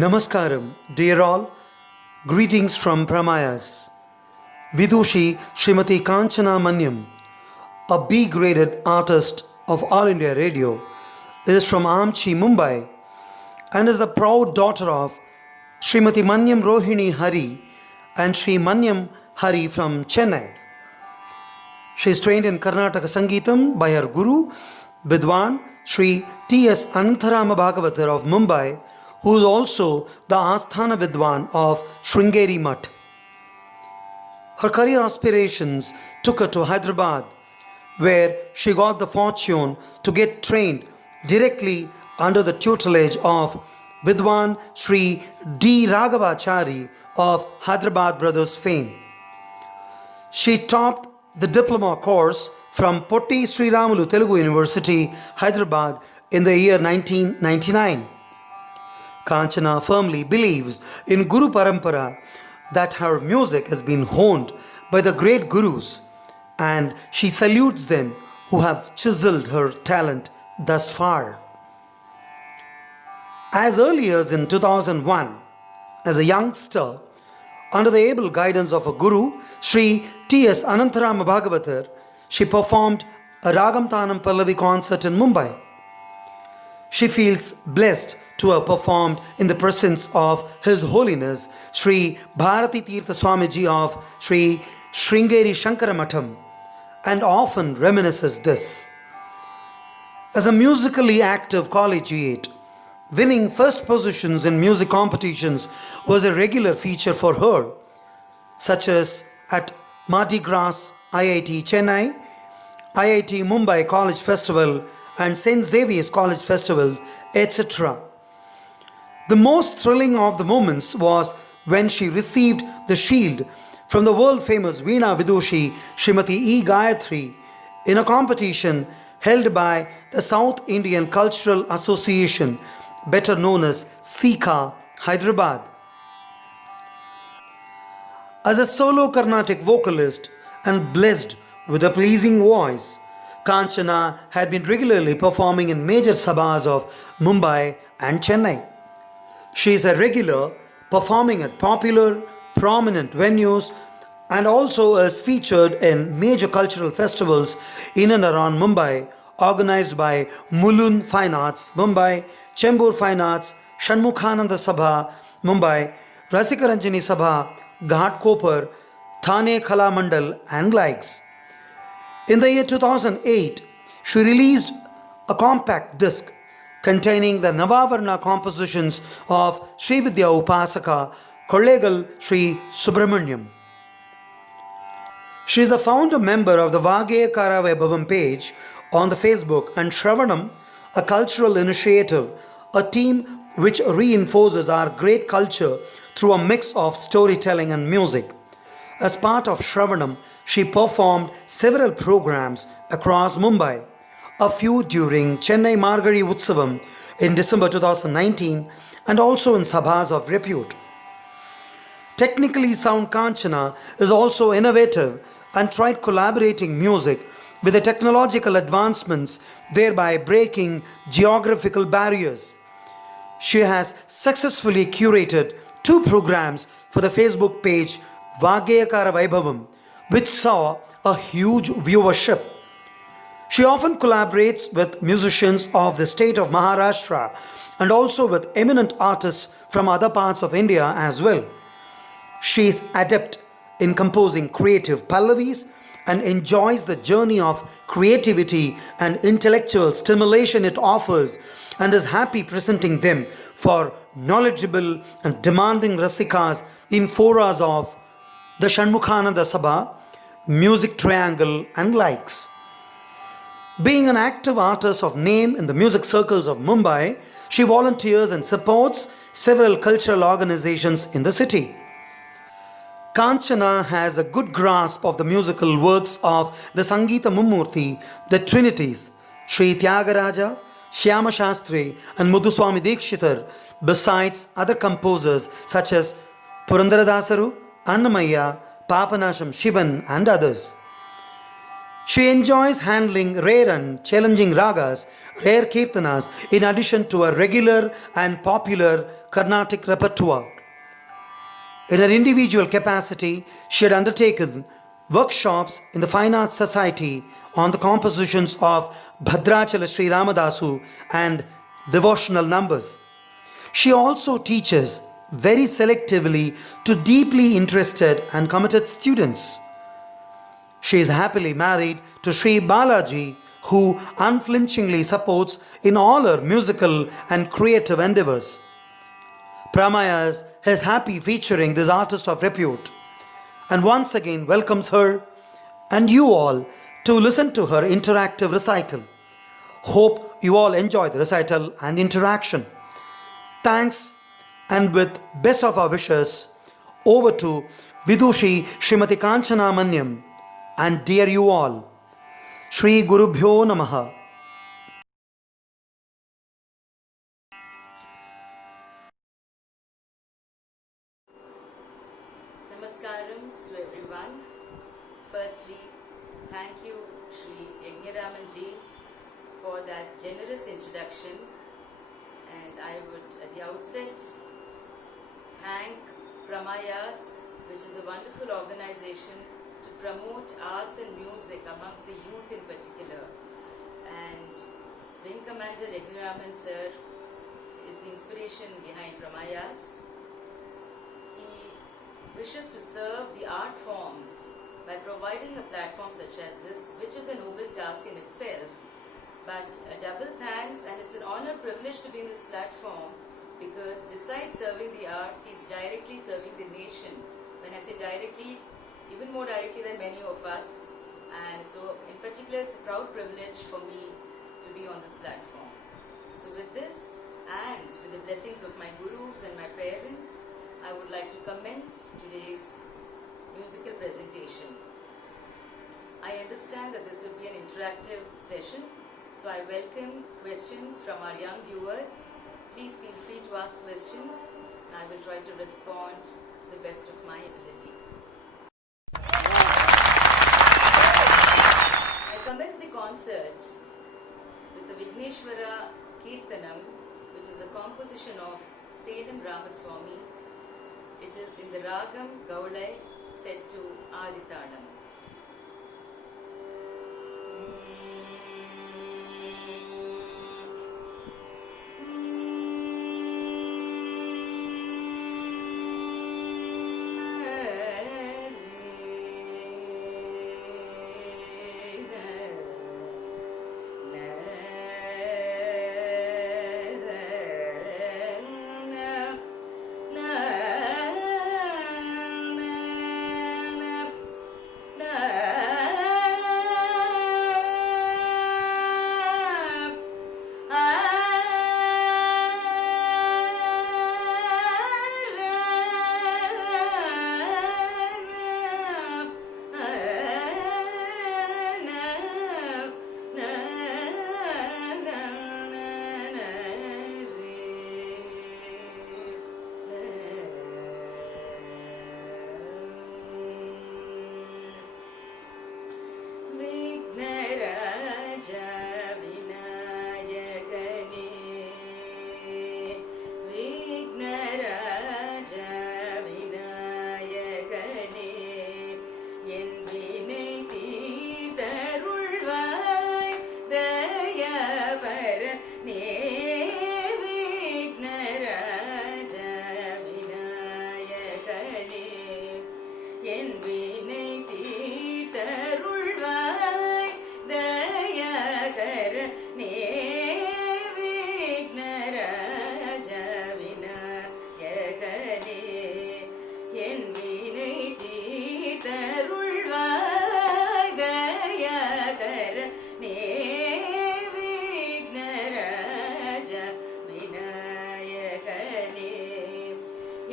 Namaskaram, dear all. Greetings from PrAMaYaS. Vid Smt Kanchana Manyam, a B-graded artist of All India Radio, is from Amchi, Mumbai, and is the proud daughter of Srimati Manyam Rohini Hari and Sri Manyam Hari from Chennai. She is trained in carnATaka sangItam by her guru, Vidwan Sri T.S. Anantharama Bhagavatar of Mumbai, who is also the Asthana Vidwan of Sringeri Mutt. Her career aspirations took her to Hyderabad, where she got the fortune to get trained directly under the tutelage of Vidwan Sri D. Raghavachari of Hyderabad Brothers fame. She topped the diploma course from Potti Sri Ramulu Telugu University, Hyderabad in the year 1999. Kanchana firmly believes in Guru Parampara, that her music has been honed by the great gurus, and she salutes them who have chiseled her talent thus far. As early as in 2001, as a youngster, under the able guidance of a guru, Sri T.S. Anantharama Bhagavatar, she performed a Ragam Tanam Pallavi concert in Mumbai. She feels blessed to have performed in the presence of His Holiness Sri Bharati Tirtha Swamiji of Sri Sringeri Shankara Matham, and often reminisces this. As a musically active collegiate, winning first positions in music competitions was a regular feature for her, such as at Mardi Gras IIT Chennai, IIT Mumbai College Festival, and St. Xavier's College Festival, etc. The most thrilling of the moments was when she received the shield from the world-famous Veena Vidushi Srimati E. Gayatri in a competition held by the South Indian Cultural Association, better known as SICA, Hyderabad. As a solo Carnatic vocalist and blessed with a pleasing voice, Kanchana had been regularly performing in major sabhas of Mumbai and Chennai. She is a regular, performing at popular, prominent venues, and also is featured in major cultural festivals in and around Mumbai, organized by Mulund Fine Arts, Mumbai, Chembur Fine Arts, Shanmukhananda Sabha, Mumbai, Rasikaranjani Sabha, Ghatkopar, Thane Kala Mandal, and likes. In the year 2008, she released a compact disc containing the Navavarna compositions of Sri Vidya Upasaka, Kollegal Sri Subramanyam. She is the founder member of the Vageyakara Vaibhavam page on the Facebook, and Shravanam, a cultural initiative, a team which reinforces our great culture through a mix of storytelling and music. As part of Shravanam, she performed several programs across Mumbai, a few during Chennai Margari Utsavam in December 2019, and also in sabhas of repute. Technically sound Kanchana is also innovative and tried collaborating music with the technological advancements, thereby breaking geographical barriers. She has successfully curated 2 programs for the Facebook page Vageyakara Vaibhavam, which saw a huge viewership. She often collaborates with musicians of the state of Maharashtra and also with eminent artists from other parts of India as well. She is adept in composing creative pallavis and enjoys the journey of creativity and intellectual stimulation it offers, and is happy presenting them for knowledgeable and demanding rasikas in forums of the Shanmukhananda Sabha, Music Triangle, and likes. Being an active artist of name in the music circles of Mumbai, she volunteers and supports several cultural organizations in the city. Kanchana has a good grasp of the musical works of the Sangita Mummurti, the Trinities, Sri Tyagaraja, Shyama Shastri, and Muthuswami Dikshitar, besides other composers such as Purandaradasaru, Annamaya, Papanasham Shivan, and others. She enjoys handling rare and challenging ragas, rare kirtanas, in addition to a regular and popular Carnatic repertoire. In her individual capacity, she had undertaken workshops in the Fine Arts Society on the compositions of Bhadrachala Sri Ramadasu and devotional numbers. She also teaches very selectively to deeply interested and committed students. She is happily married to Sri Balaji, who unflinchingly supports in all her musical and creative endeavors. PrAMaYaS is happy featuring this artist of repute and once again welcomes her and you all to listen to her interactive recital. Hope you all enjoy the recital and interaction. Thanks, and with best of our wishes, over to Vidushi Smt Kanchana Manyam, and dear you all, Shri Gurubhyo Namaha. Namaskaram to everyone. Firstly, thank you Shri Yagna for that generous introduction, and I would at the outset thank PrAMaYaS, which is a wonderful organization to promote arts and music amongst the youth in particular. And Wing Commander Yagna sir is the inspiration behind PrAMaYaS. He wishes to serve the art forms by providing a platform such as this, which is a noble task in itself. But a double thanks, and it's an honor privilege to be in this platform, because besides serving the arts, he's directly serving the nation. When I say directly, even more directly than many of us. And so in particular, it's a proud privilege for me to be on this platform. So with this, and with the blessings of my gurus and my parents, I would like to commence today's musical presentation. I understand that this would be an interactive session, so I welcome questions from our young viewers. Please feel free to ask questions, and I will try to respond to the best of my ability. I commence the concert with the Vigneshwara Kirtanam, which is a composition of Salem Ramaswamy. It is in the Ragam Gaulai set to Aditalam.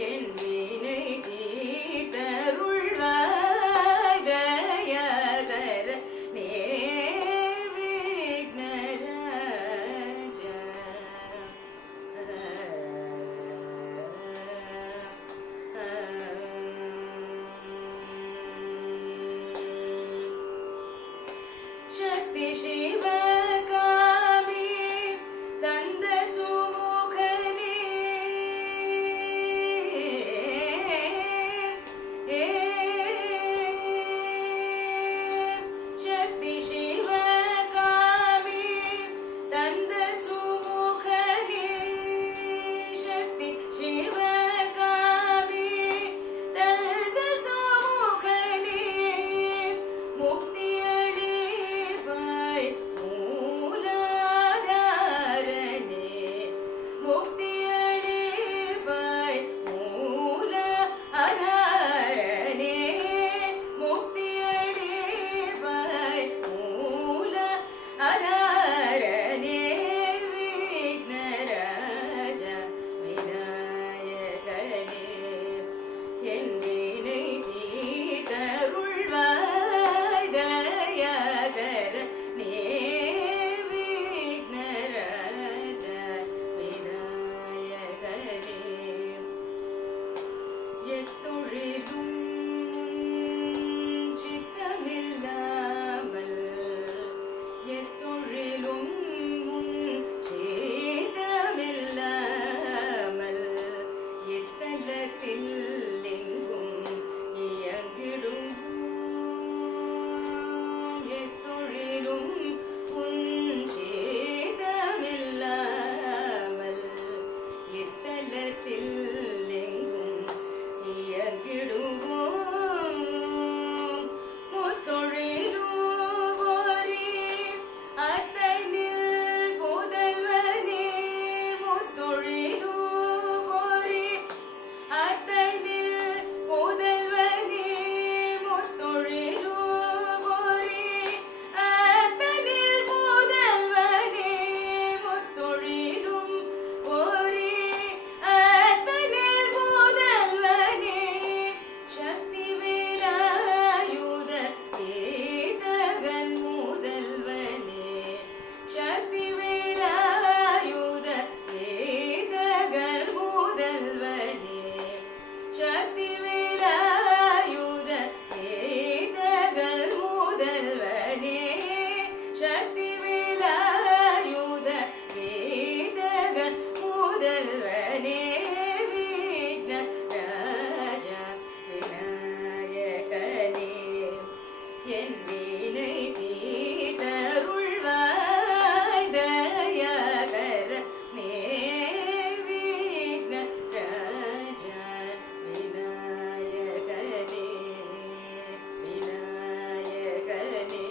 என் வீணை தீர்த்தருள்வாய் என் வீணை தீட்டருள்வாய் தயாகர நே விக்ன ராஜா விநாயகனே விநாயகனே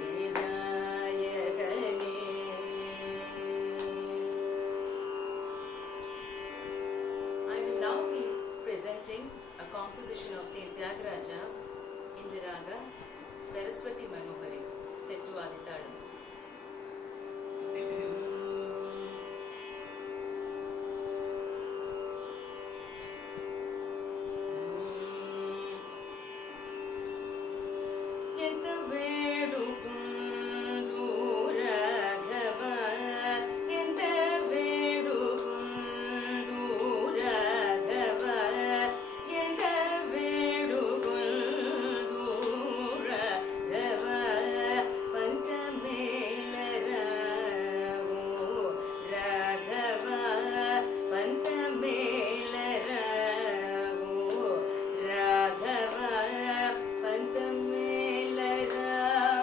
விநாயகனே. I will now be presenting a composition of Saint Tyagaraja in the raga Saraswati Manohari, set to Aditalam. Yenta vedukundu raghava, yenta vedukundu raghava, yenta vedukundu raghava, pantamelaravu raghava, pantamelaravu raghava, pantamelaravu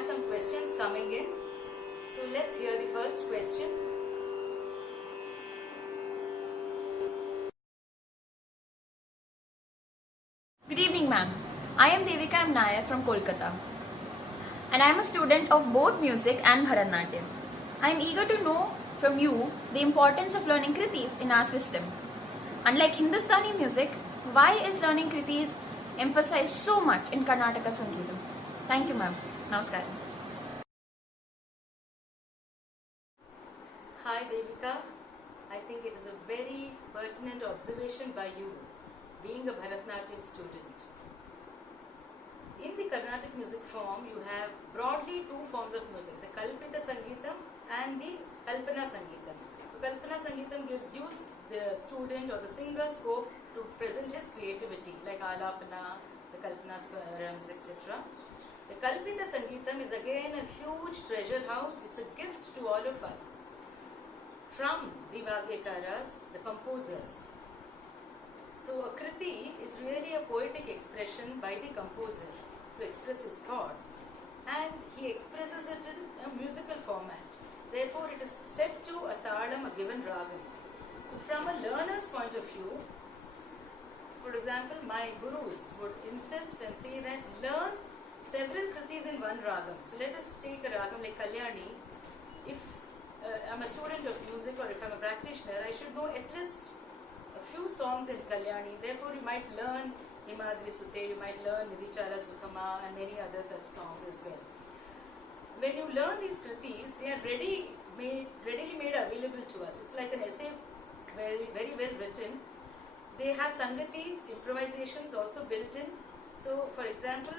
Some questions coming in. So let's hear the first question. Good evening, ma'am. I am Devika M. Nair from Kolkata, and I am a student of both music and Bharatanatyam. I am eager to know from you the importance of learning kritis in our system. Unlike Hindustani music, why is learning kritis emphasized so much in carnATaka sangItam? Thank you, ma'am. Namaskaram. Hi Devika, I think it is a very pertinent observation by you, being a Bharatanatyam student. In the Carnatic music form, you have broadly two forms of music, the Kalpita Sangitam and the Kalpana Sangitam. So Kalpana Sangitam gives you, the student or the singer, scope to present his creativity, like Alapana, the Kalpana Swarams, etc. The Kalpita Sangitam is again a huge treasure house. It's a gift to all of us from the Vagyakaras, the composers. So a kriti is really a poetic expression by the composer to express his thoughts, and he expresses it in a musical format. Therefore, it is set to a talam, a given ragam. So from a learner's point of view, for example, my gurus would insist and say that learn several kritis in one ragam. So let us take a ragam like Kalyani. If I'm a student of music or if I'm a practitioner, I should know at least a few songs in Kalyani. Therefore, you might learn Himadri Sute, you might learn Vidichala Sukhama and many other such songs as well. When you learn these kritis, they are readily made available to us. It's like an essay, very well written. They have sangatis, improvisations also built in. So, for example,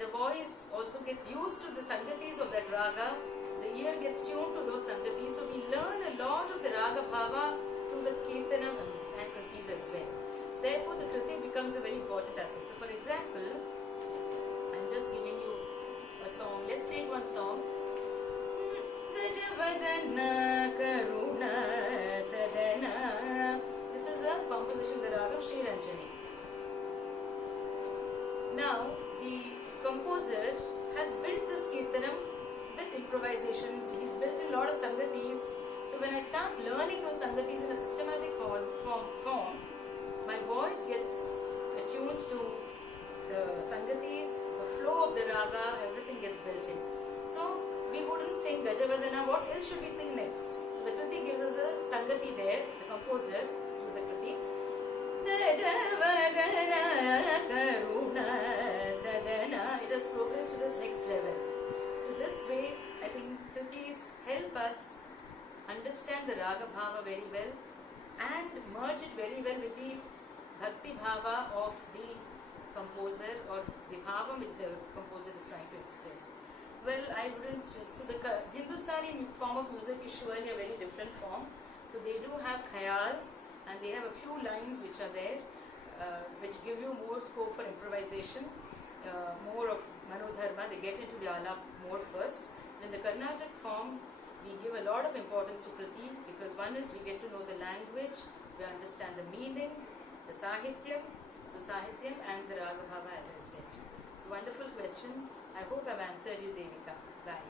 the voice also gets used to the sangatis of that raga. The ear gets tuned to those sangatis. So we learn a lot of the raga bhava through the kirtanams and kritis as well. Therefore, the kriti becomes a very important aspect. So, for example, I'm just giving you a song. Let's take one song. Gajavadana Karuna Sadana. This is a composition, the raga of Sri Ranjani. Now, the composer has built this kirtanam with improvisations. He's built in a lot of sangatis. So when I start learning those sangatis in a systematic form, my voice gets attuned to the sangatis, the flow of the raga, everything gets built in. So we wouldn't sing Gajavadana. What else should we sing next? So the kriti gives us a sangati there, the composer through the kriti. Gajavadana Karuna Sadana. It has progressed to this next level. So this way, I think kritis help us understand the raga bhava very well and merge it very well with the bhakti bhava of the composer or the bhava which the composer is trying to express. Well, I wouldn't. So the Hindustani form of music is surely a very different form. So they do have khayals and they have a few lines which are there, which give you more scope for improvisation, more of manodharma. They get into the alap mode first. In the Carnatic form, we give a lot of importance to kriti because one is we get to know the language, we understand the meaning, the sahityam, and the raga bhava, as I said. So wonderful question. I hope I've answered you, Devika. Bye.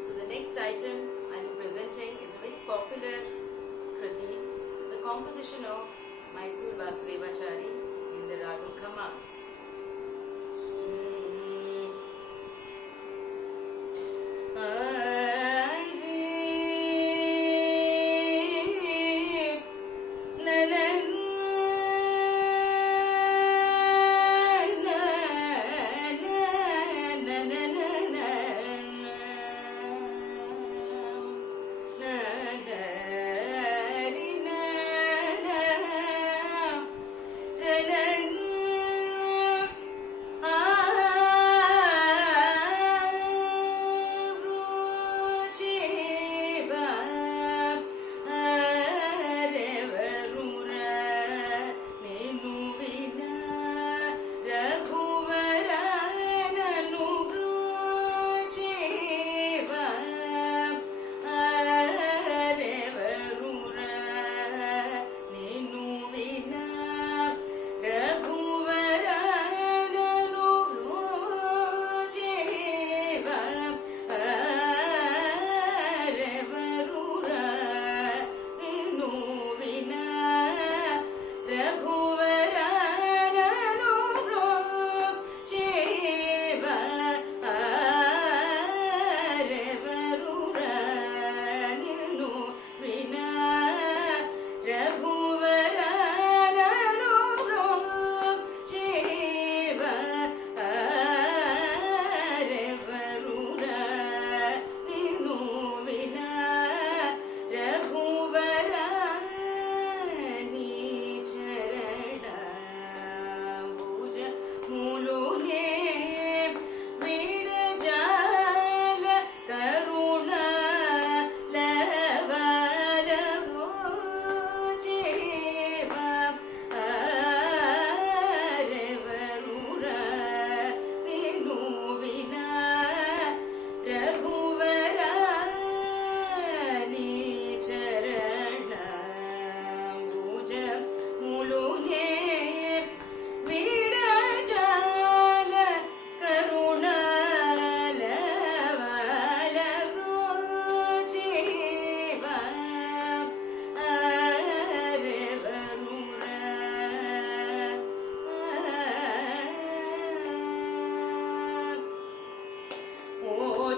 So the next item I'll be presenting is a very popular kriti. It's a composition of Mysore Vasudevachari in the ragam Khamas.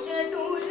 ಚತುರ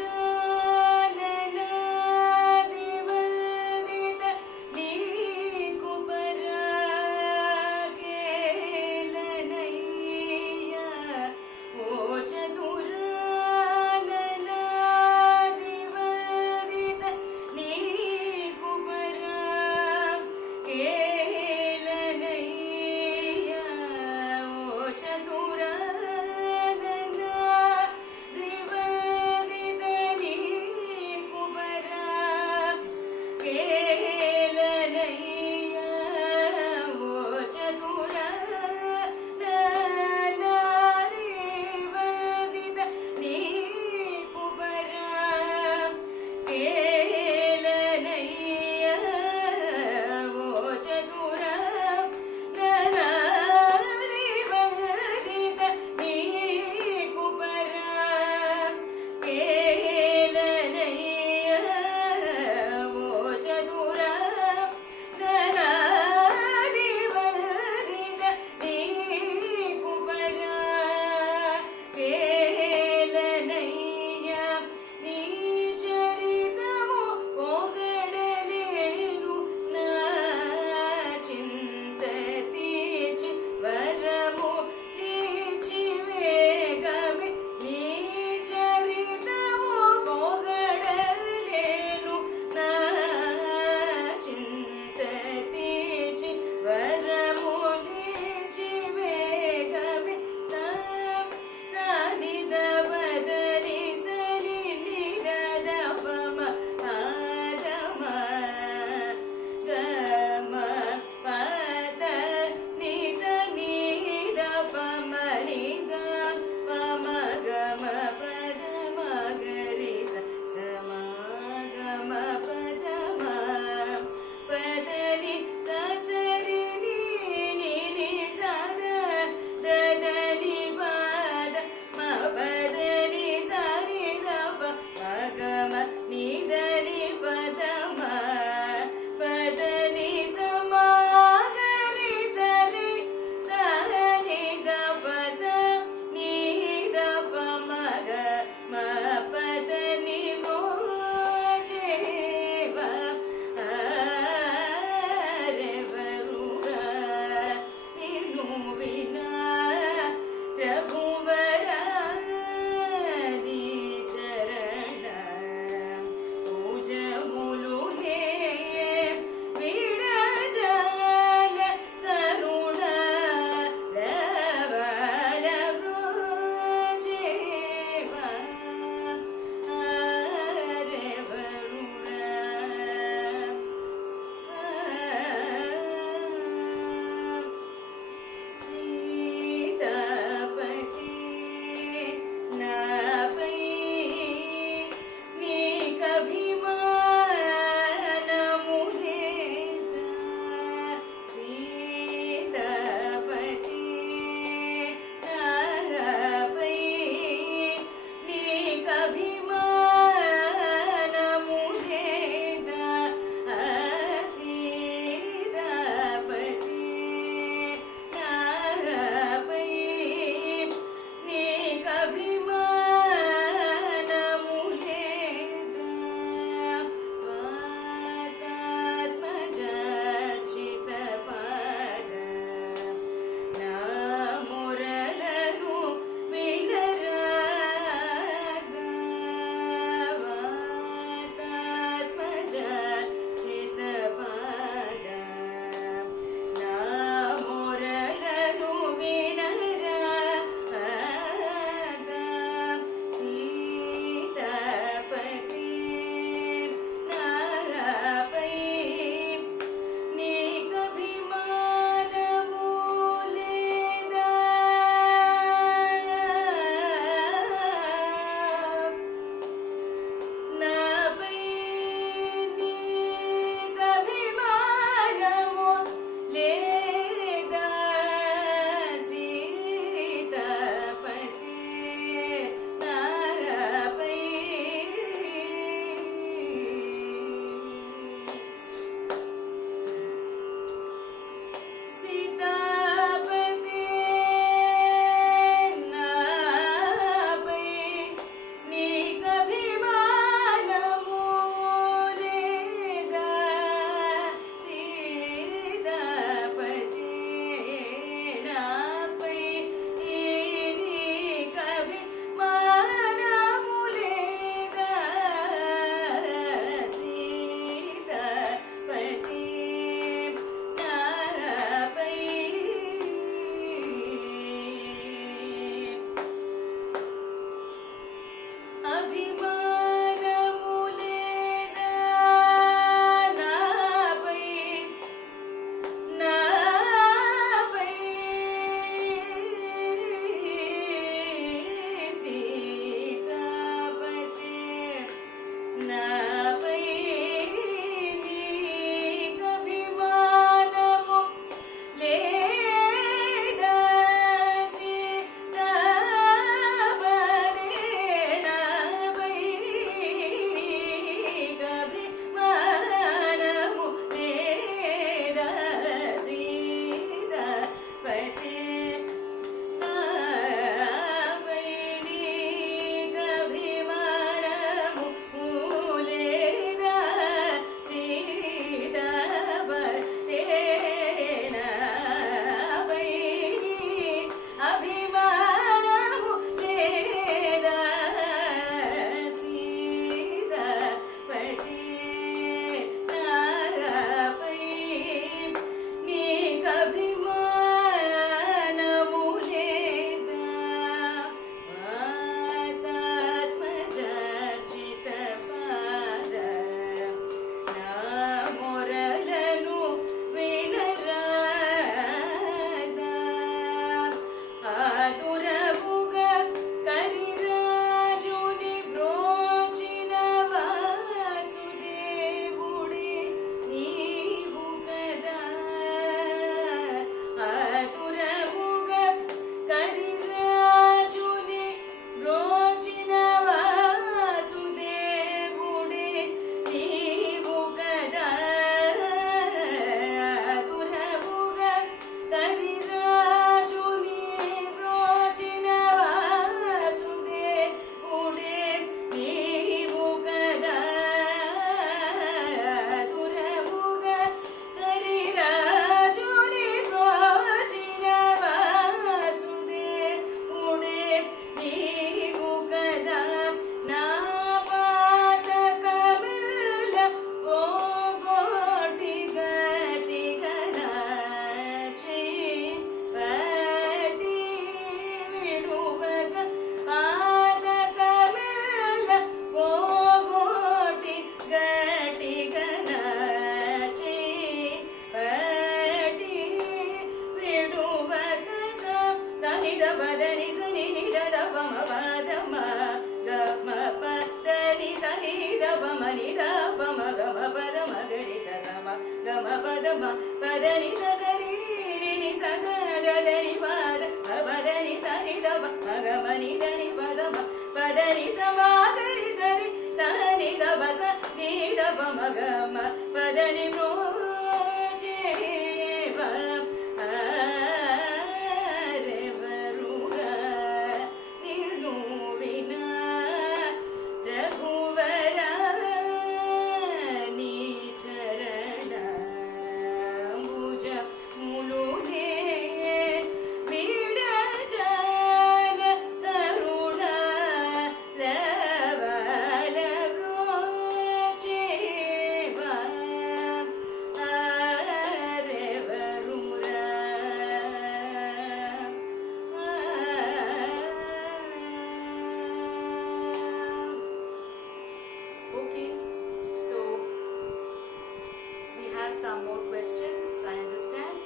Some more questions, I understand.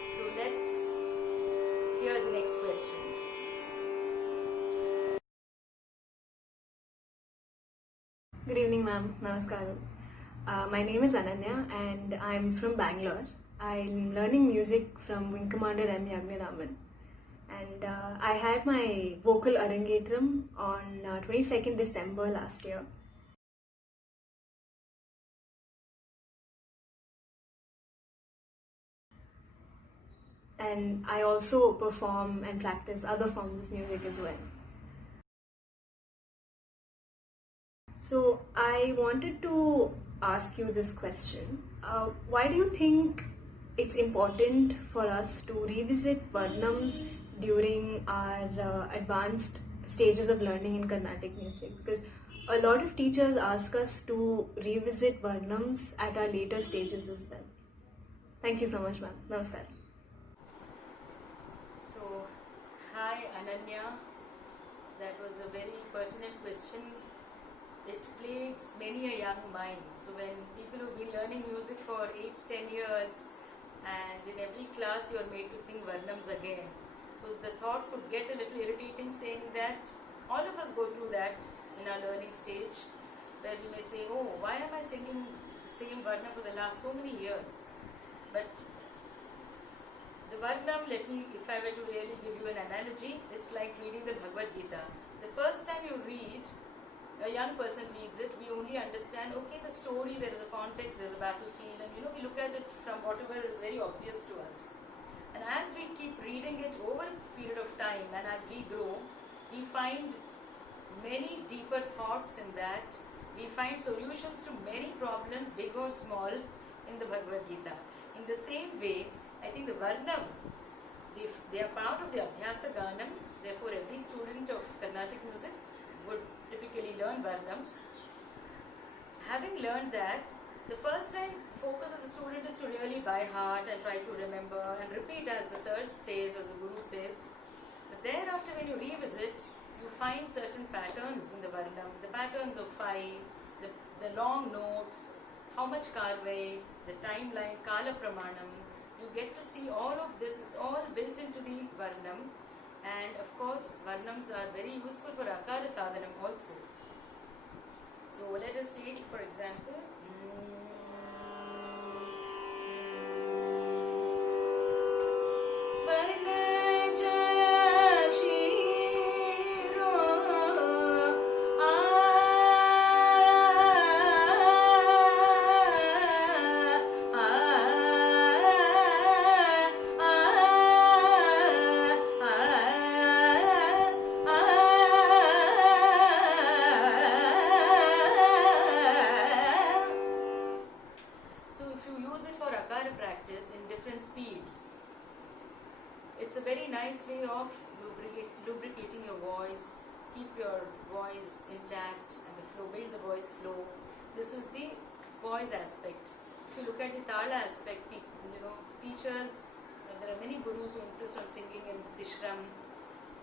So let's hear the next question. Good evening, ma'am. Namaskaram. My name is Ananya and I'm from Bangalore. I'm learning music from Wing Commander Yagna. And I had my vocal arangetram on 22nd December last year. And I also perform and practice other forms of music as well. So I wanted to ask you this question. Why do you think it's important for us to revisit Varnams during our advanced stages of learning in Carnatic music? Because a lot of teachers ask us to revisit Varnams at our later stages as well. Thank you so much, ma'am. Namaskar. So, hi Ananya. That was a very pertinent question young minds. So when people who've been learning music for 8-10 years, and in every class you are made to sing Varnams again, so the thought could get a little irritating, saying that all of us go through that in our learning stage, where we may say, oh, why am I singing the same Varna for the last so many years? But the Varnam, if I were to really give you an analogy, it's like reading the Bhagavad Gita. The first time you read, a young person reads it, we only understand, okay, the story, there is a context, there's a battlefield, and we look at it from whatever is very obvious to us. And as we keep reading it over a period of time, and as we grow, we find many deeper thoughts in that. We find solutions to many problems, big or small, in the Bhagavad Gita. In the same way, I think the Varnams, they are part of the Abhyasa Ganam. Therefore, every student of Carnatic music would typically learn Varnams. Having learned that, the first time focus of the student is to really by heart and try to remember and repeat as the Sir says or the Guru says. But thereafter, when you revisit, you find certain patterns in the Varnam, the patterns of 5, the long notes, how much Karve, the timeline, Kala Pramanam. You get to see all of this, it's all built into the Varnam. And of course, Varnams are very useful for Akara Sadhanam also. So let us take, for example, it's a very nice way of lubricating your voice, keep your voice intact and the flow, build the voice flow. This is the voice aspect. If you look at the Tala aspect, teachers, there are many gurus who insist on singing in Tishram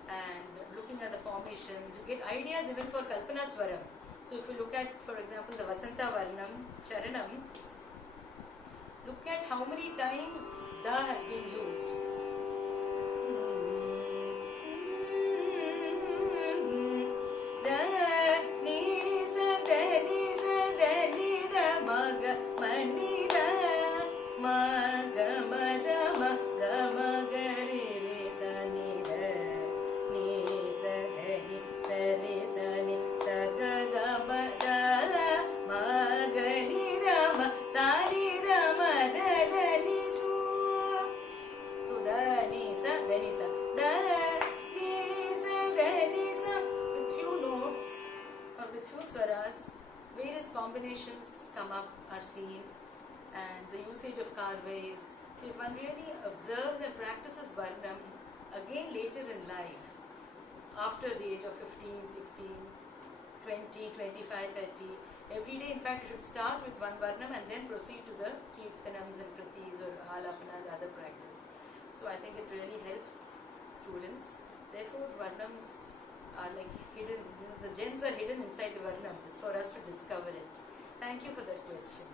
and looking at the formations. You get ideas even for Kalpana Swaram. So if you look at, for example, the Vasanta Varnam, Charanam, look at how many times Da has been used. Various combinations come up, are seen, and the usage of carways. So if one really observes and practices Varnam, again later in life, after the age of 15, 16, 20, 25, 30, every day, in fact, you should start with one Varnam and then proceed to the Kirtanams and Pratis or Alapana, the other practice. So I think it really helps students. Therefore, Varnams are like hidden, the gems are hidden inside the Varnam. It's for us to discover it. Thank you for that question.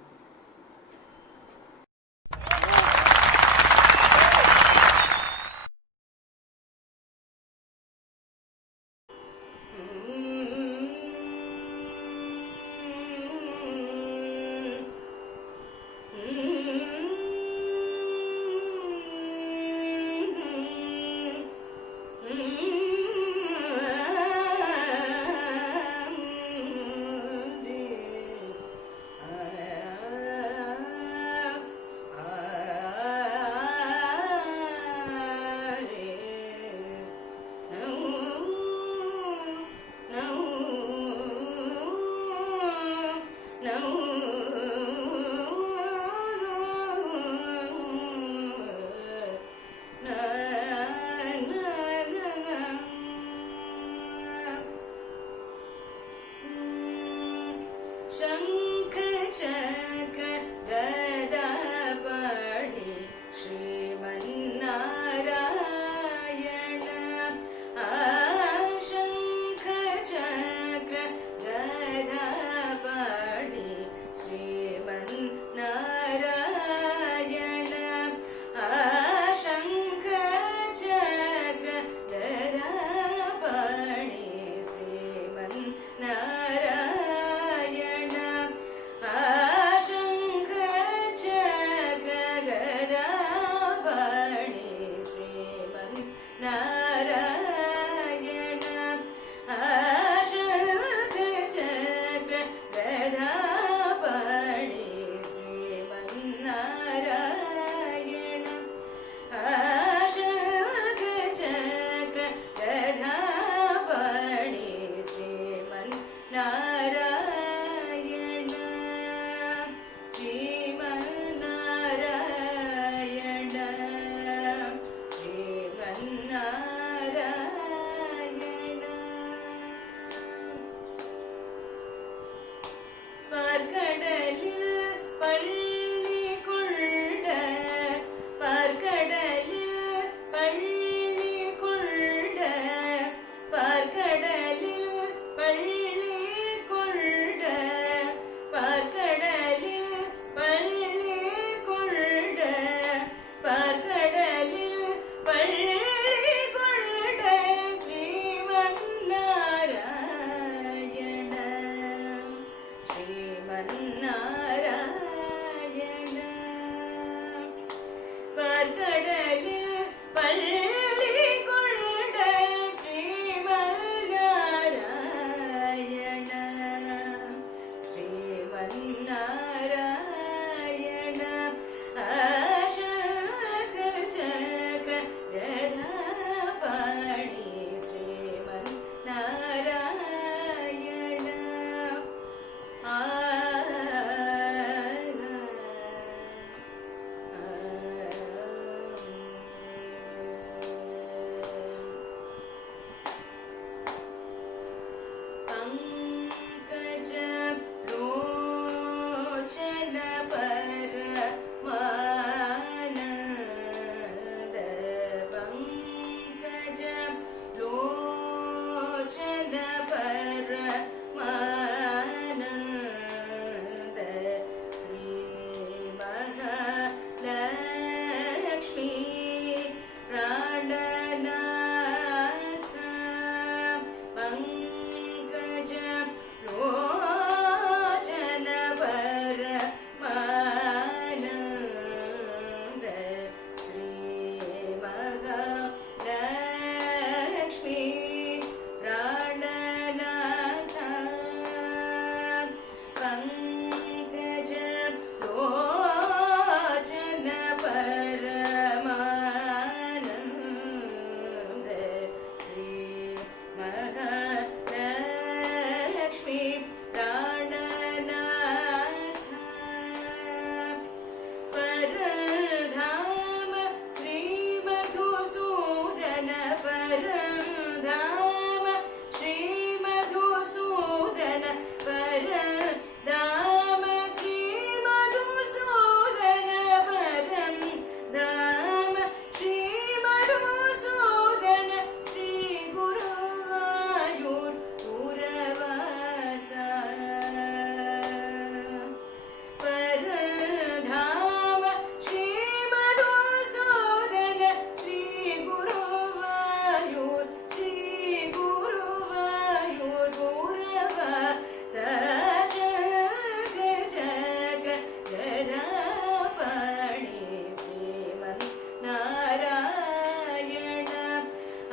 பார்க்கடலில் பள்ளி கொண்ட பார்க்கடலில் பள்ளி கொண்ட பார்க்கடலில் பள்ளி கொண்ட பார்க்கடலில் பள்ளி கொண்ட பார்க்கடலில் பள்ளி கொண்ட ஸ்ரீமன்னாராயண ஸ்ரீமன்னாராயண பார்க்கடலில் பள்ளி கொண்ட ஸ்ரீமன்னாராயண ஸ்ரீமன்னாராயண ஆசக சக்ர கதாபாணி ஸ்ரீமன்னாராயண பங்கஜ லோச்சன பரமானந்த பங்கஜ லோச்சன பரமானந்த ஸ்ரீ மகாலக்ஷ்மி பிராணநாத பங்கஜ லோச்சன பரமானந்த ஸ்ரீ மகாலக்ஷ்மி பிராணநாத பங்கஜ லோச்சன பரமானந்த ஸ்ரீ மகாலக்ஷ்மி பிராணநாத பரதாம ஸ்ரீ மதுசூதன பரதாம ஸ்ரீ மதுசூதன பரதாம ஸ்ரீ மதுசூதன பரதாம ஸ்ரீ மதுசூதன ஸ்ரீ குருவாயூர் புரவாச பரதாம ஸ்ரீ மதுசூதன ஸ்ரீ குருவாயூர் புரவாச சங்க சக்ர கதாபாணி Sriman Narayana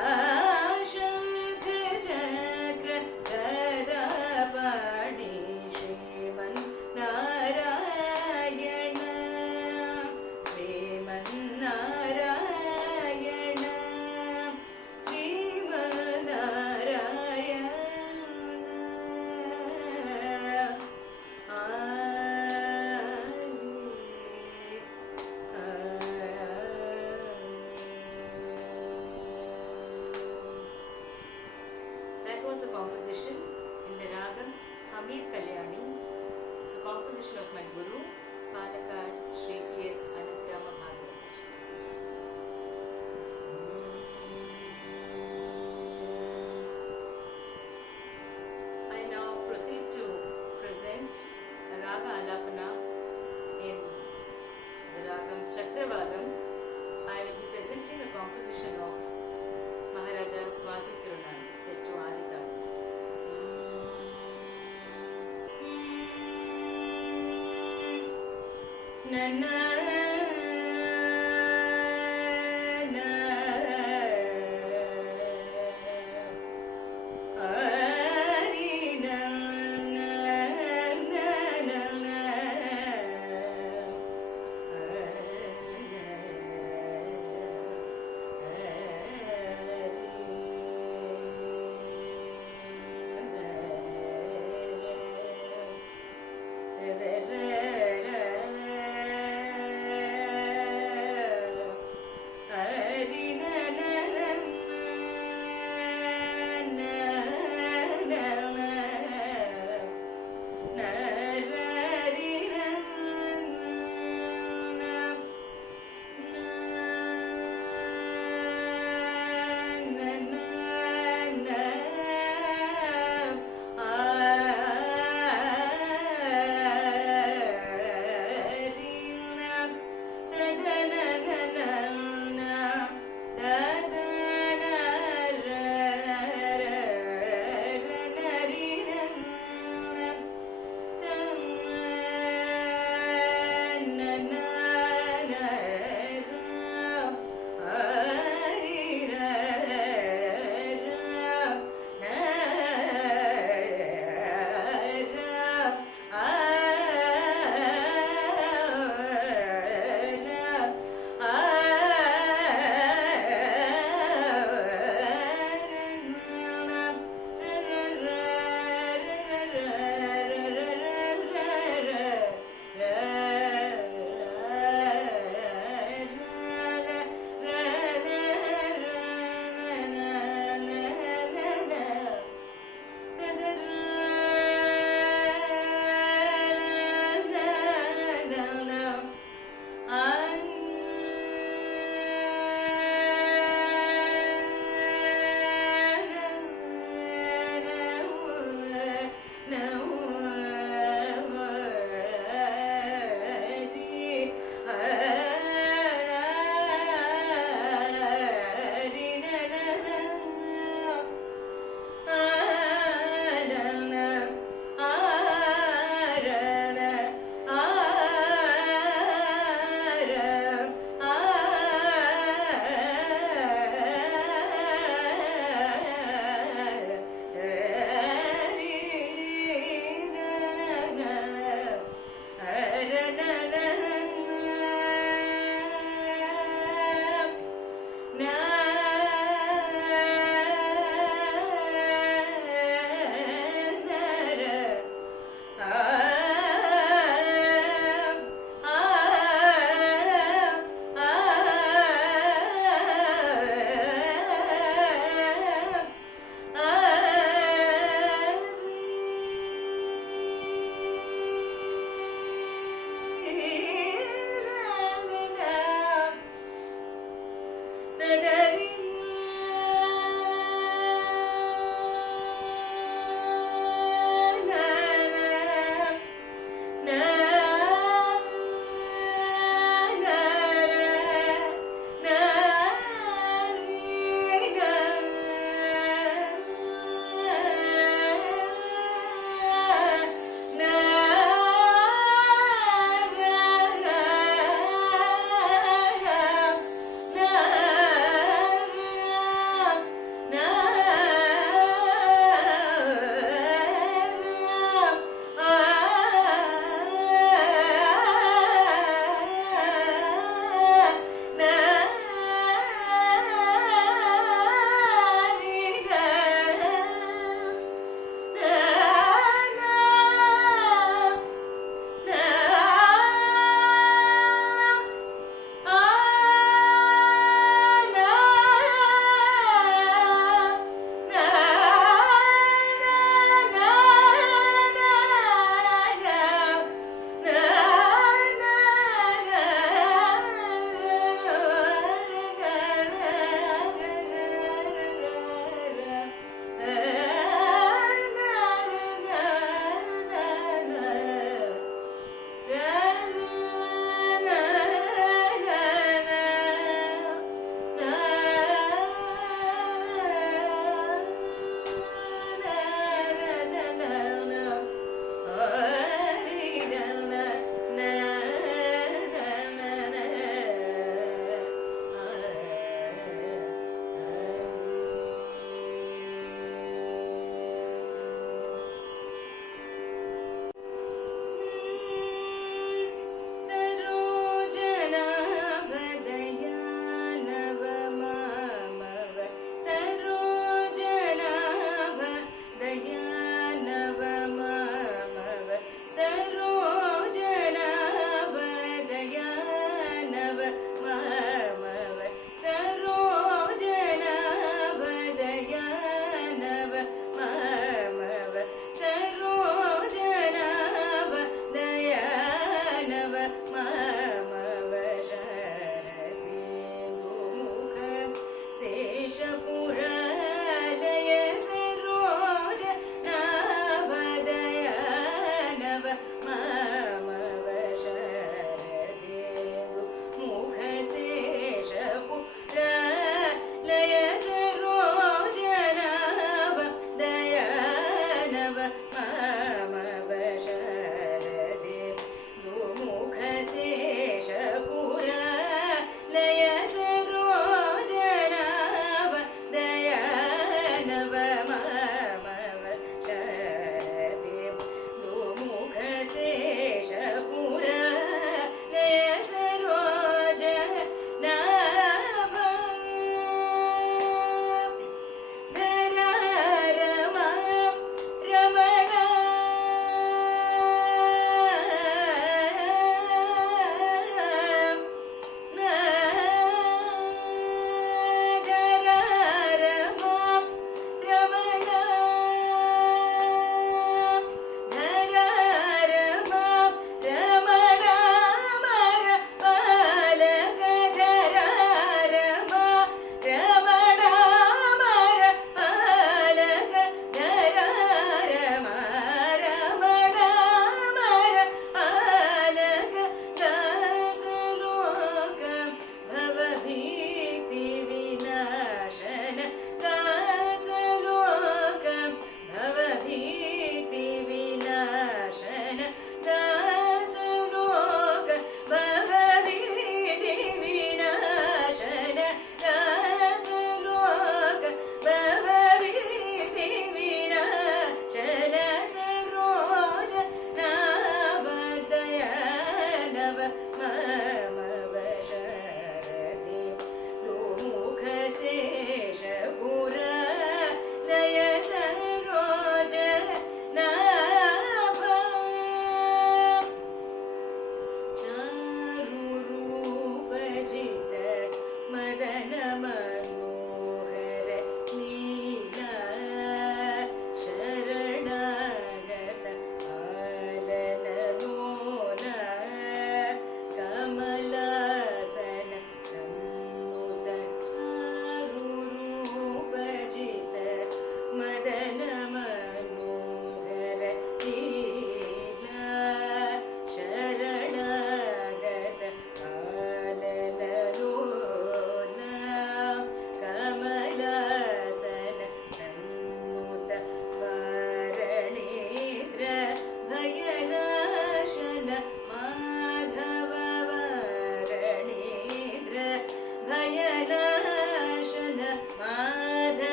ஆசங்க சக்ர கதாபாணி Sriman Narayana Sriman Narayana That was a composition in the ragam Hamir Kalyani. It's a composition of my guru, Palakkad Sri T.S. Ananthrama Bhagavat. I now proceed to present a raga alapana in the ragam Chakravagam. I will be presenting a composition of Maharaja Swati Thirunan set to Aditam. Na na na Ari na na na na na na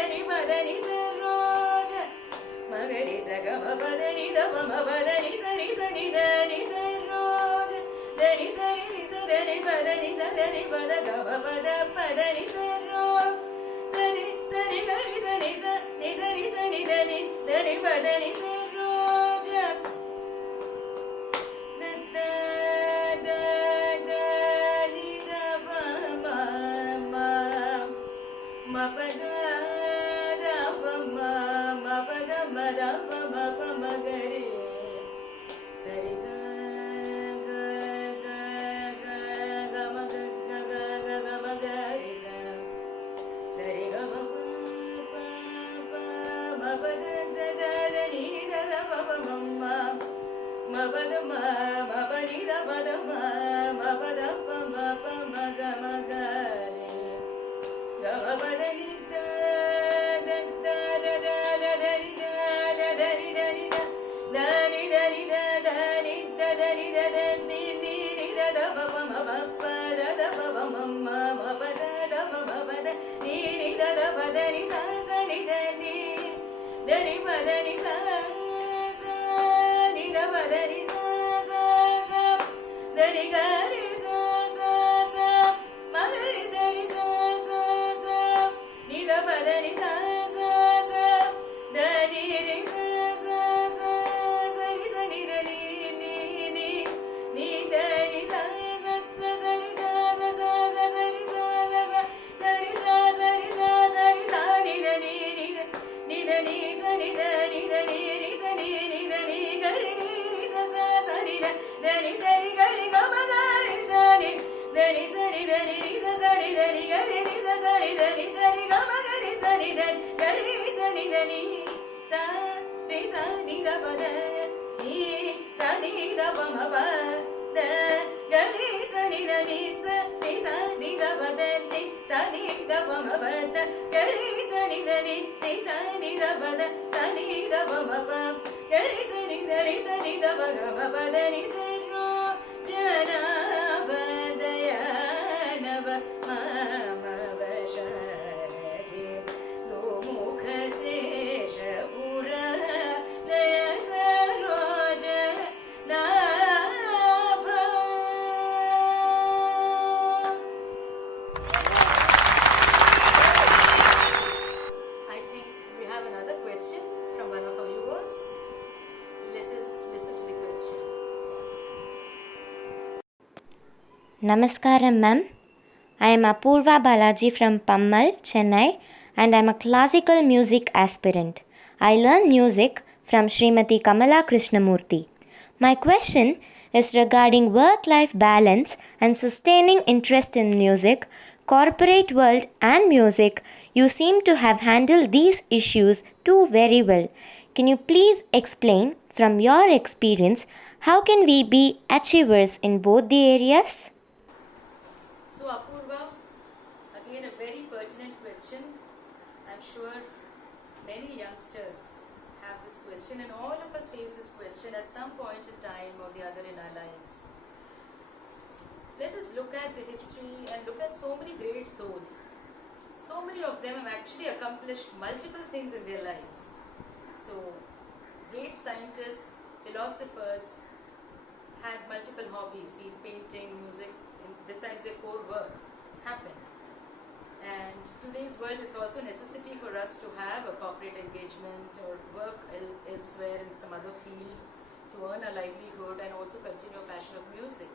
దని పదని సరోజ మగరి సగమ పదని దమ పదని సరి సని దని సరోజ దని సరి సదని పదని సదని పద గమ పద పదని సరోజ సరి సరి గరి సని స ని సరి సని దని దని పదని సరోజ దద ద ద ని ద ప మ మ మ పద ద ప మ మ పద మ ద ప మ ప మ గరి సరి గ గ గ గ గ మ గ గ గ గ గ మ గరి స సరి గ మ ప ప మ పద ద ద ద ని ద ద ప ప మ మ మ పద మ మ ప ని ద పద మ మ పద ప మ ప మ గ మ గ రి గ మ పద ని the the the the the the the ని ద ద ద ని ద ని ద ద ని ద ని ద ద ని ద ద ని ద ద ని ని ని ద ద ప ప మ ప ప ద ద ప ప మ మ మ ప ద ద మ మ ప ద ని ని ద ద ప ద ని స స ని ద ని ద ని ప ద ని స స ని ద ప ద ని స స స ద ని గ రి స స స మ గ రి స రి స స స ని ద ప ద ని స స స ద ని రి స స స స రి స ని ద ని ని ని ని ద ని స స స స రి స స స స స రి స స స స రి స స రి స స రి స ని ద ని ని ద ని ద ని స ని ద ని ద ని రి స ని ని ద ని గ రి రి రి స స స ని ద ద ని స రి గ రి గ మ గ రి స ని ద ని స ని ద ని రి స స ని ద ని గ రి రి స స ని ద ని స రి గ మ గ రి స ని ద గ రి స ని ద ని స రి స ని ద ప ద ని స ని ద ప మ ప ద గ రి స ని ద ని స రి స ని ద ప ద ని స ని ద ప మ ప ద గ రి స ని ద ని ని స ని ద ప ద స ని ద ప మ ప గ రి స ని ద రి స ని ద ప గ మ ప ద ని స రో జన ప ద య న ప మ మ ప శ రి దో ముఖ శేష పుర లయ సరోజ నా భ I think we have another question from one of our viewers. Let us listen to the question. Namaskaram, ma'am. I am Apurva Balaji from Pammal, Chennai, and I am a classical music aspirant. I learn music from Srimati Kamala Krishnamurthy. My question is regarding work-life balance and sustaining interest in music, corporate world and music. You seem to have handled these issues too very well. Can you please explain from your experience how can we be achievers in both the areas? So Apurva, again a very pertinent question. I'm sure many youngsters have this question and all of us face this question at some point in time or the other in our lives. Let us look at the history and look at so many great souls. So many of them have actually accomplished multiple things in their lives. So great scientists, philosophers had multiple hobbies, be it painting, music, besides their core work. It's happened. And today's world, it's also a necessity for us to have a corporate engagement or work elsewhere in some other field to earn a livelihood and also continue a passion of music.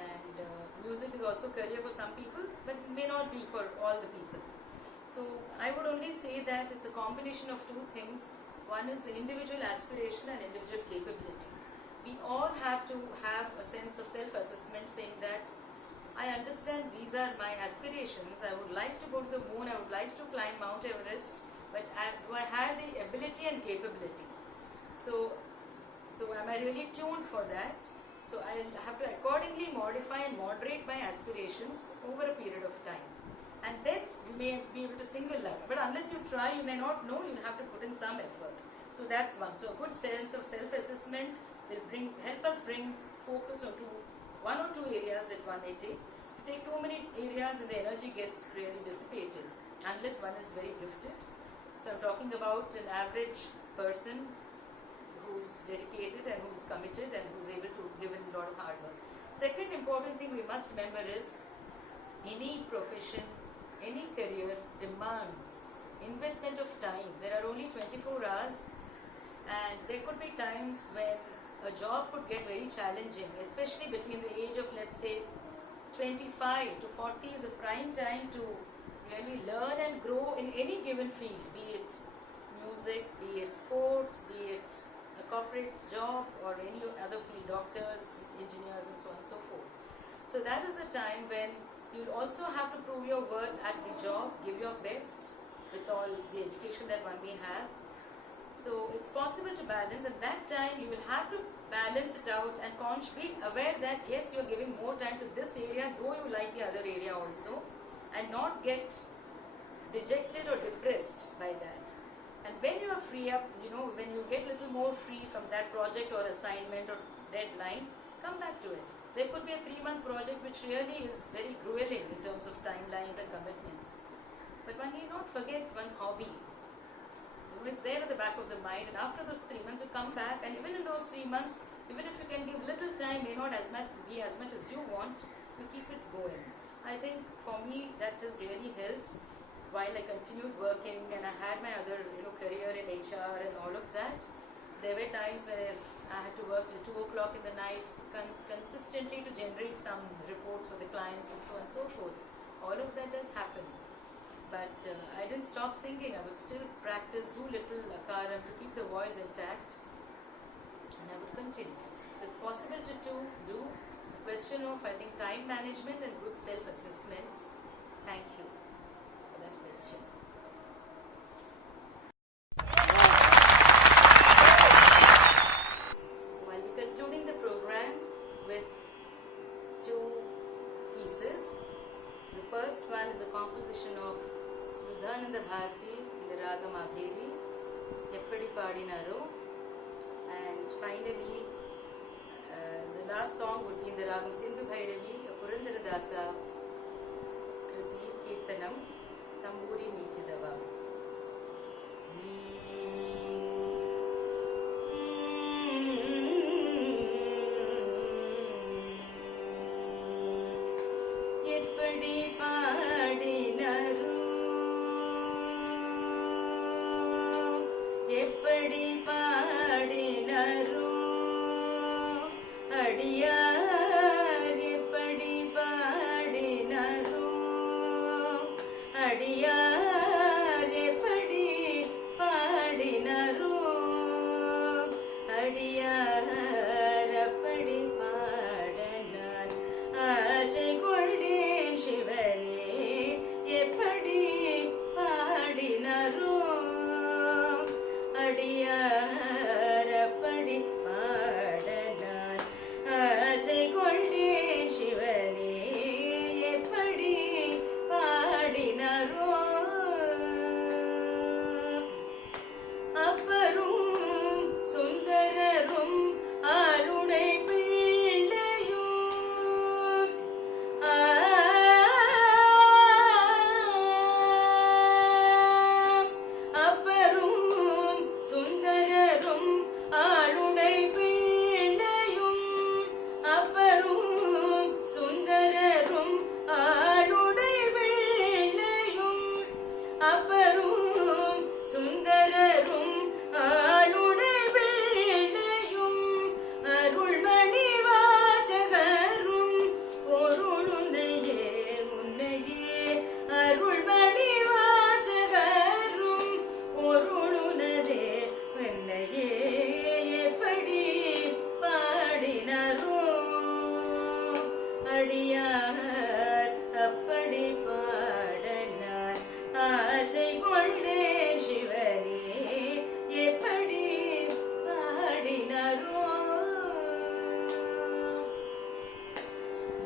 And music is also a career for some people, but may not be for all the people. So I would only say that it's a combination of two things. One is the individual aspiration and individual capability. We all have to have a sense of self-assessment saying that I understand these are my aspirations. I would like to go to the moon, I would like to climb Mount Everest, but do I have the ability and capability? So am I really tuned for that? So I'll have to accordingly modify and moderate my aspirations over a period of time. And then you may be able to single out. But unless you try, you may not know, you'll have to put in some effort. So that's one. So a good sense of self-assessment will help us bring focus onto one or two areas that one may take. If you take too many areas and the energy gets really dissipated, unless one is very gifted. So I'm talking about an average person who's dedicated and who's committed and who's able to give in a lot of hard work. Second important thing we must remember is any profession, any career demands investment of time. There are only 24 hours, and there could be times when a job could get very challenging, especially between the age of, let's say, 25 to 40 is the prime time to really learn and grow in any given field, be it music, be it sports, be it a corporate job or any other field, doctors, engineers and so on and so forth. So that is the time when you'll also have to prove your worth at the job, give your best with all the education that one may have. So it's possible to balance. At that time you will have to balance it out and be aware that yes, you are giving more time to this area though you like the other area also, and not get dejected or depressed by that. And when you are free up, when you get little more free from that project or assignment or deadline, come back to it. There could be a 3-month project which really is very grueling in terms of timelines and commitments. But one need not forget one's hobby. It's there at the back of the mind, and after those 3 months you come back, and even in those 3 months, even if you can give little time, may not be as much as you want, you keep it going. I think for me that has really helped while I continued working and I had my other career in HR and all of that. There were times where I had to work till 2 o'clock in the night consistently to generate some reports for the clients and so on and so forth. All of that has happened. But I didn't stop singing. I would still practice, do little akaram to keep the voice intact, and I would continue. So it's possible to do. It's a question of, I think, time management and good self-assessment. Thank you for that question. So I'll be concluding the program with 2 pieces. The first one is a composition of Sudhananda Bharati in the Ragam Abheri, Eppadi Padinaro, and finally the last song would be in the Ragam Sindhu Bhairavi, a Purandaradasa Kriti Kirtanam, Tamburi Meetidava. Eppadi Padinaro, Eppadi Padinaro, Adiyar Eppadi Padinaro, Adiyar Eppadi Padinaro, Adiyar Eppadi Padanar, Asai Koldeen Shivane, Eppadi Padinaro, Adiyar Eppadi Padanar, Asai Koldeen Shivane, Eppadi Padinaro. Apparum Sundararum Aludai Pillayum, Apparum Sundararum Aludai Pillayum, Apparum Sundararum Aludai Pillayum, Apparum Sundararum Aludai Pillayum, Arulmani Vachagarum Porulunaye Munnaye, Arulmani Vachagarum Porulunade Munnaye, Eppadi Padinaro, Adiyar Appadi Padanar, Asai Koldeen Shivane, Eppadi Padinaro.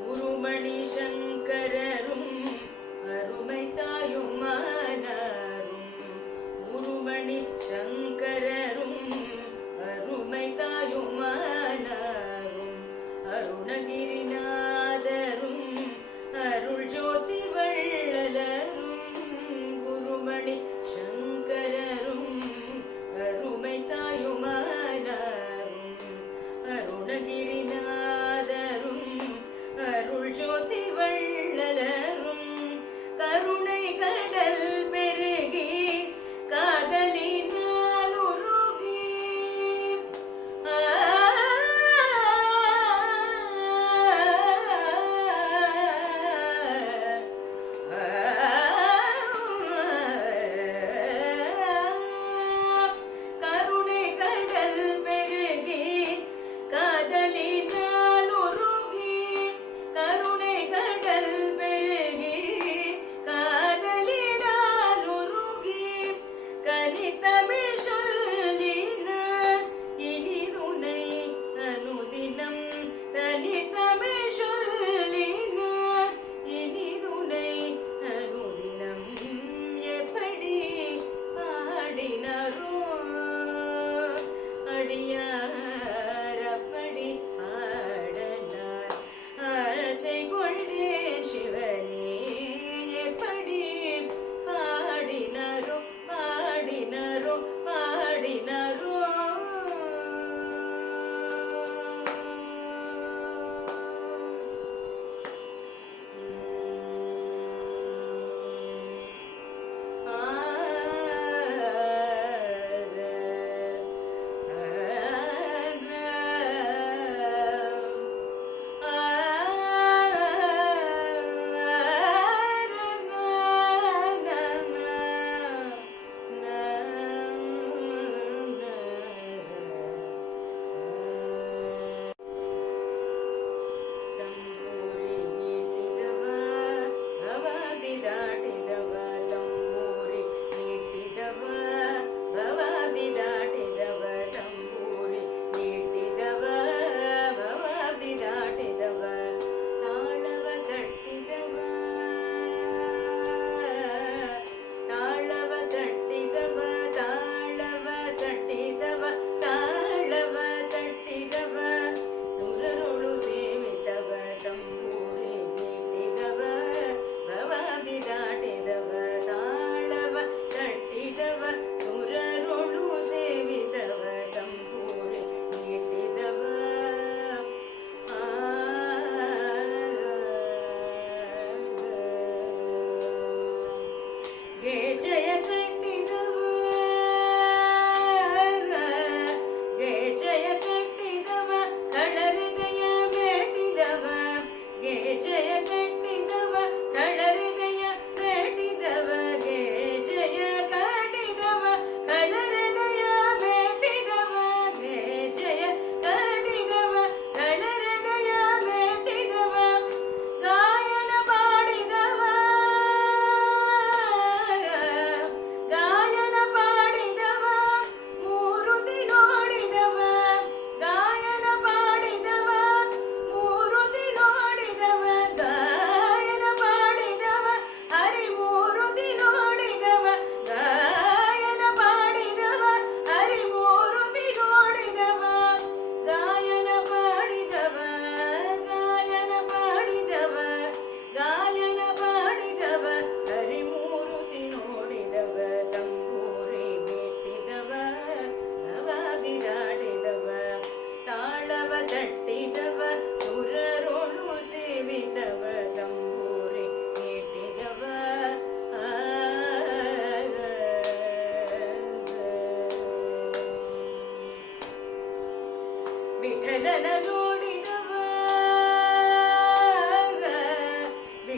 Urumani Shankararum Arumai Tayumanarum, Urumani Shankararum Arumai Tayumanarum, Arunagiri Nadarum Arul Jyoti Vallal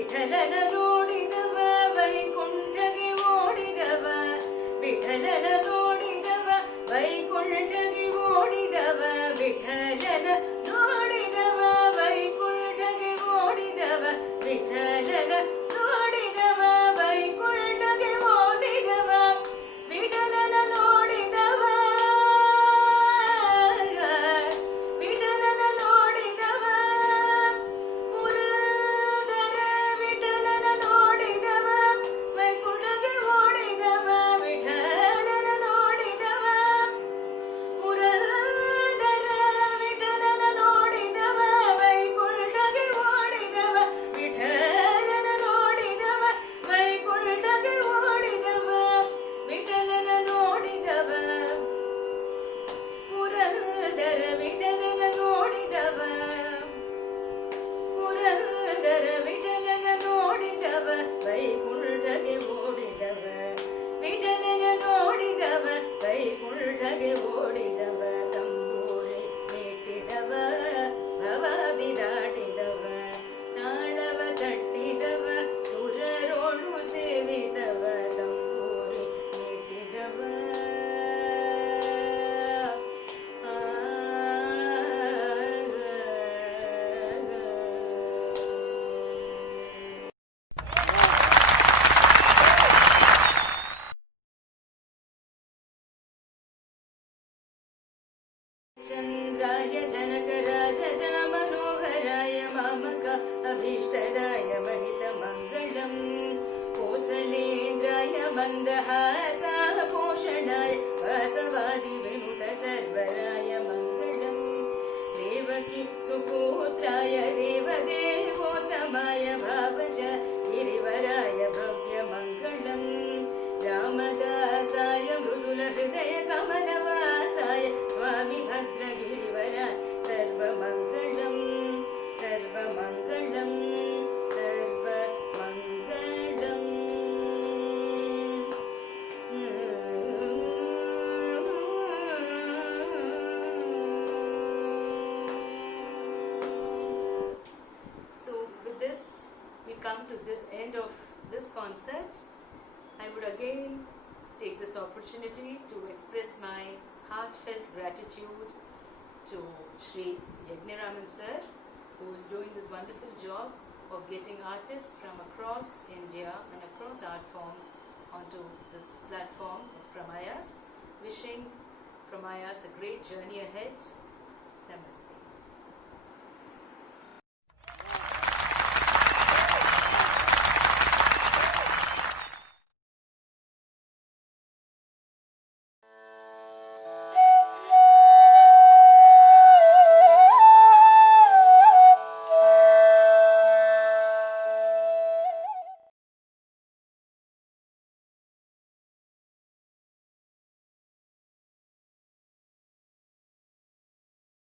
ವಿಠಲನ ನೋಡಿದವ ವೈಕುಂಠಗೆ ಓಡಿದವ ವಿಠಲನ ನೋಡಿದವ ವೈಕುಂಠಗೆ ಓಡಿದವ ವಿಠಲನ ನೋಡಿದವ ವೈಕುಂಠಗೆ ಓಡಿದವ ವಿಠಲನ ನೋಡಿದವ ವೈಕುಂಠಗೆ ಓಡಿದವ ವಿಠಲನ ನೋಡಿದವ ವಿಠಲನ ನೋಡಿದವ ಪುರಂದರ ವಿಠಲನ ನೋಡಿದವ ವೈಕುಂಠಗೆ ಓಡಿದವ ವಿಠಲನ ನೋಡಿದವ ಪುರಂದರ ವಿಠಲನ ನೋಡಿದವ ವೈಕುಂಠಗೆ ಓಡಿದವ ವಿಠಲನ ನೋಡಿದವ ವೈಕುಂಠಗೆ ಓಡಿದವ ವಿಠಲನ ನೋಡಿದವ ಪುರಂದರ ವಿಠಲನ ನೋಡಿದವ ಪುರಂದರ ವಿಠಲನ ನೋಡಿದವ ವೈಕುಂಠಗೆ ಓಡಿದವ ವಿಠಲನ ನೋಡಿದವ ವೈಕುಂಠಗೆ ಓಡಿದವ ತಂಬೂರಿ ನೆಟ್ಟಿದವ ಭವ ಬಿದಾಟಿದವ ತಾಳವ ತಟ್ಟಿದವ ಸುರರೋಳು ಸೇವಿದವ ತಂಬೂರಿ ನೆಟ್ಟಿದವ चन्द्राय जनकराज मनोहराय मामक अभीष्टदाय महितमङ्गलम् कोसलेन्द्राय मन्दहासाः पोषणाय वासवादि विनुत सर्वराय मङ्गलम् देवकी सुपुत्राय देवदेवोत्तमाय भावज गिरिवराय भव्यमङ्गलम् रामदासाय मृदुलहृदय कमलवासाय स्वामी भद्रगिरिवराय सर्वमङ्गलम् सर्वमङ्गलम् सर्वमङ्गलम् So with this we come to the end of this concert. I would again take this opportunity to express my heartfelt gratitude to Shri Yagna sir, who is doing this wonderful job of getting artists from across India and across art forms onto this platform of PrAMaYaS. Wishing PrAMaYaS a great journey ahead. Namaste.